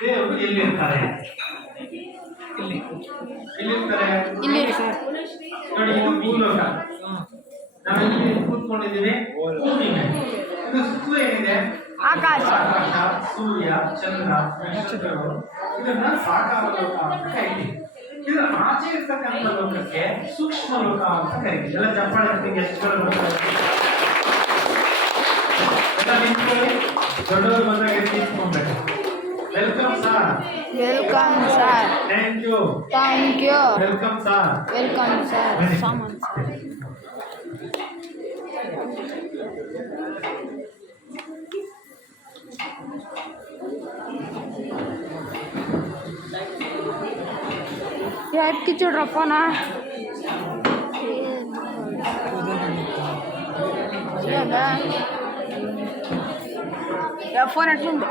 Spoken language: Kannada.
ದೇವರು ಎಲ್ಲಿರ್ತಾರೆ ಇಲ್ಲಿ ಎಲ್ಲಿರ್ತಾರೆ ಇದು ಏನಿದೆ ಆಕಾಶ. ಸೂರ್ಯ ಚಂದ್ರ ನಕ್ಷತ್ರಗಳು ಇದನ್ನ ಸಾಕಾರ ಲೋಕ ಅಂತ ಕರಿತೀವಿ ಇದು ಆಚೆ ಇರ್ತಕ್ಕಂಥ ಲೋಕಕ್ಕೆ ಸೂಕ್ಷ್ಮ ಲೋಕ ಅಂತ ಕರಿತೀವಿ ಎಲ್ಲ ಚಪ್ಪಾಳೆ ಎಷ್ಟು ದೊಡ್ಡವರು ಬಂದಾಗ ನಿಂತ್ಕೊಬೇಕು welcome sir thank you thank you welcome sir welcome sir సామాన్ సార్ యాప్కి చూడరా ఫోనా ఫోన్ ఎట్లుంది